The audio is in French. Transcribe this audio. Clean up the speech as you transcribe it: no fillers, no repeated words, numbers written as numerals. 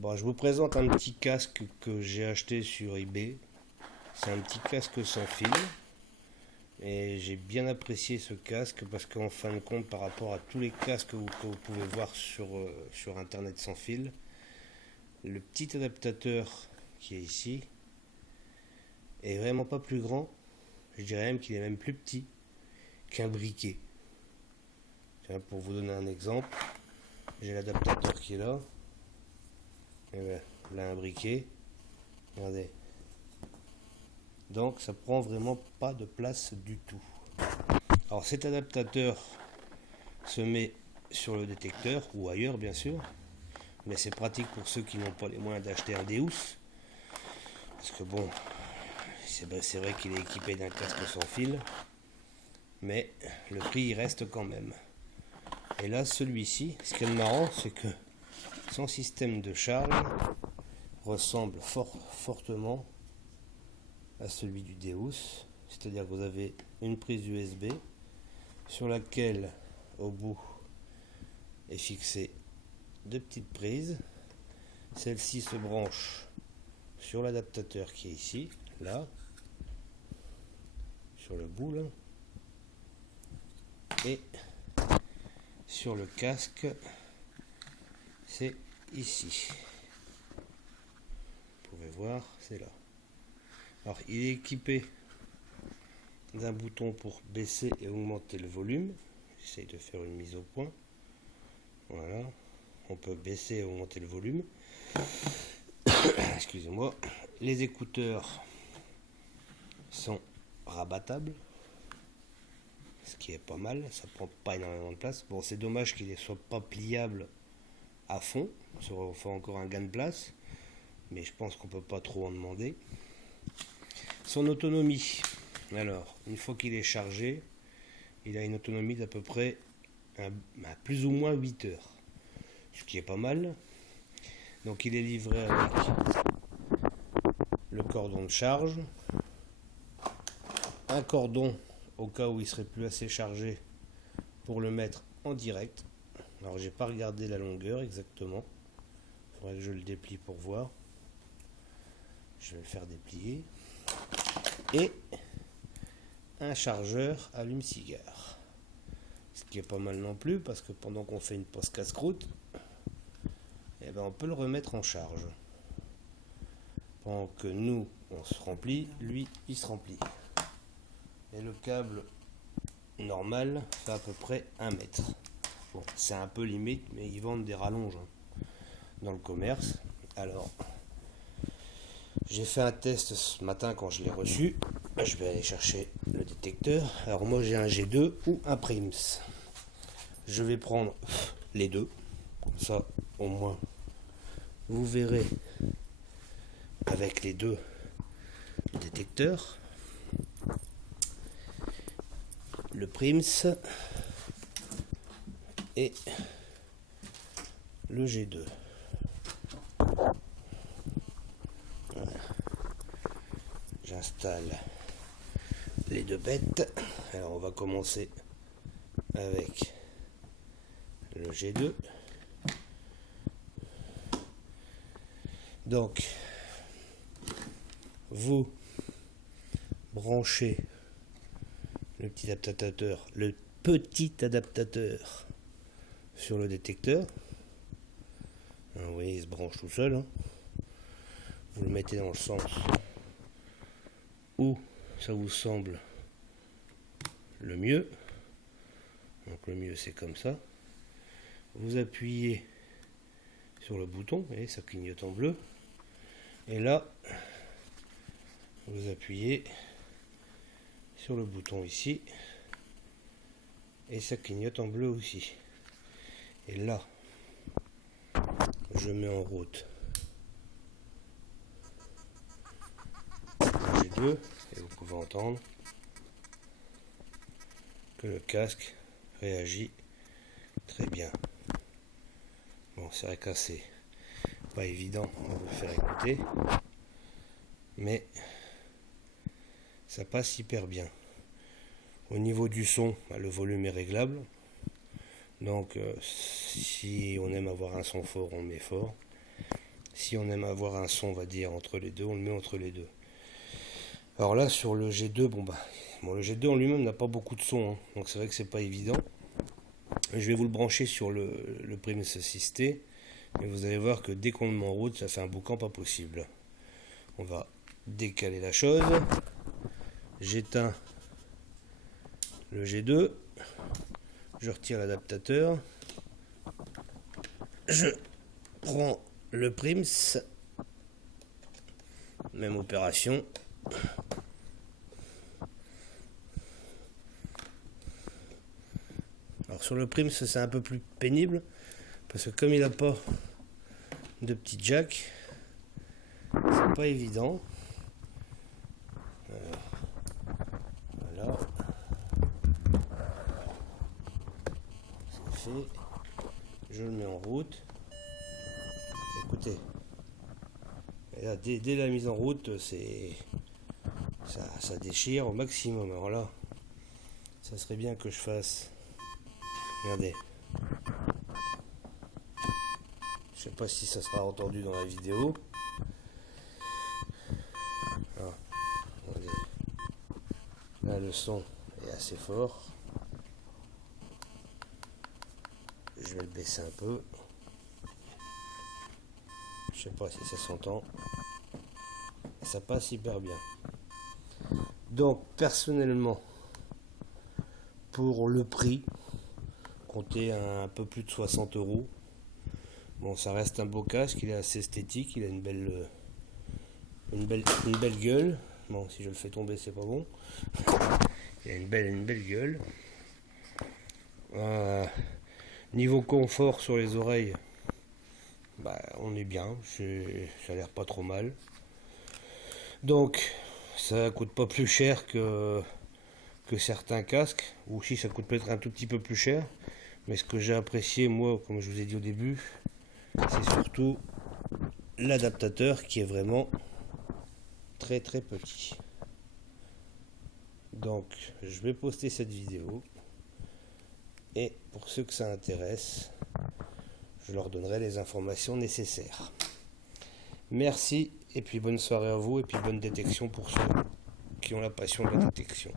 Bon, je vous présente un petit casque que j'ai acheté sur eBay. C'est un petit casque sans fil. Et j'ai bien apprécié ce casque parce qu'en fin de compte, par rapport à tous les casques que vous pouvez voir sur Internet sans fil, le petit adaptateur qui est ici est vraiment pas plus grand. Je dirais même qu'il est même plus petit qu'un briquet. Tiens, pour vous donner un exemple, j'ai l'adaptateur qui est là. Et bien, là un briquet. Regardez. Donc ça prend vraiment pas de place du tout. Alors cet adaptateur se met sur le détecteur ou ailleurs bien sûr, mais c'est pratique pour ceux qui n'ont pas les moyens d'acheter un Deus, parce que bon, c'est vrai qu'il est équipé d'un casque sans fil, mais le prix il reste quand même. Et là celui-ci, ce qui est marrant, c'est que son système de charge ressemble fortement à celui du Deus, c'est-à-dire que vous avez une prise USB sur laquelle au bout est fixée deux petites prises. Celle-ci se branche sur l'adaptateur qui est ici, là, sur le bout là, et sur le casque c'est ici. Vous pouvez voir, c'est là. Alors il est équipé d'un bouton pour baisser et augmenter le volume. J'essaye de faire une mise au point. Voilà, on peut baisser et augmenter le volume. Excusez-moi. Les écouteurs sont rabattables, ce qui est pas mal, ça prend pas énormément de place. Bon, c'est dommage qu'il ne soit pas pliable à fond, ça aurait fait encore un gain de place, mais je pense qu'on peut pas trop en demander. Son autonomie, alors une fois qu'il est chargé, il a une autonomie d'à peu près plus ou moins 8 heures, ce qui est pas mal. Donc il est livré avec le cordon de charge, un cordon au cas où il serait plus assez chargé pour le mettre en direct. Alors j'ai pas regardé la longueur exactement, il faudrait que je le déplie pour voir. Je vais le faire déplier. Et un chargeur allume-cigare, ce qui est pas mal non plus, parce que pendant qu'on fait une pause casse-croûte, eh ben on peut le remettre en charge. Pendant que nous on se remplit, lui il se remplit. Et le câble normal fait à peu près 1 mètre. Bon, c'est un peu limite, mais ils vendent des rallonges dans le commerce. Alors j'ai fait un test ce matin quand je l'ai reçu. Je vais aller chercher le détecteur. Alors moi j'ai un G2 ou un Prims. Je vais prendre les deux. Comme ça au moins vous verrez avec les deux détecteurs. Le Prims et le G2. Voilà. J'installe les deux bêtes. Alors on va commencer avec le G2. Donc vous branchez le petit adaptateur sur le détecteur. Alors, vous voyez, il se branche tout seul, hein. Vous le mettez dans le sens où ça vous semble le mieux. Donc le mieux c'est comme ça. Vous appuyez sur le bouton et ça clignote en bleu. Et là, vous appuyez sur le bouton ici et ça clignote en bleu aussi. Et là, je mets en route le G2 et vous pouvez entendre que le casque réagit très bien. Bon, c'est vrai que c'est pas évident, on va vous le faire écouter, mais ça passe hyper bien. Au niveau du son, le volume est réglable, donc si on aime avoir un son fort, on le met fort. Si on aime avoir un son, on va dire, entre les deux, on le met entre les deux. Alors là, sur le G2, bon, le G2 en lui-même n'a pas beaucoup de son, hein, donc c'est vrai que c'est pas évident. Je vais vous le brancher sur le Prims 6T, et vous allez voir que dès qu'on le met en route, ça fait un boucan pas possible. On va décaler la chose. J'éteins le G2, je retire l'adaptateur, je prends le Prims, même opération. Alors sur le Prims c'est un peu plus pénible parce que comme il n'a pas de petit jack, c'est pas évident. Voilà, c'est fait. Je le mets en route. Écoutez, et là, dès la mise en route, ça déchire au maximum. Alors là, ça serait bien que je fasse. Regardez. Je sais pas si ça sera entendu dans la vidéo. Ah, regardez. Là, le son est assez fort. Je vais le baisser un peu. Je sais pas si ça s'entend. Ça passe hyper bien. Donc personnellement, pour le prix, comptez un peu plus de 60 €. Bon, ça reste un beau casque, il est assez esthétique, il a une belle gueule. Bon, si je le fais tomber, c'est pas bon. Il a une belle gueule. Niveau confort sur les oreilles, on est bien, ça a l'air pas trop mal. Donc, ça coûte pas plus cher que certains casques, ou si ça coûte peut-être un tout petit peu plus cher. Mais ce que j'ai apprécié, moi, comme je vous ai dit au début, c'est surtout l'adaptateur qui est vraiment très petit. Donc, je vais poster cette vidéo. Et pour ceux que ça intéresse, je leur donnerai les informations nécessaires. Merci, et puis bonne soirée à vous, et puis bonne détection pour ceux qui ont la passion de la détection.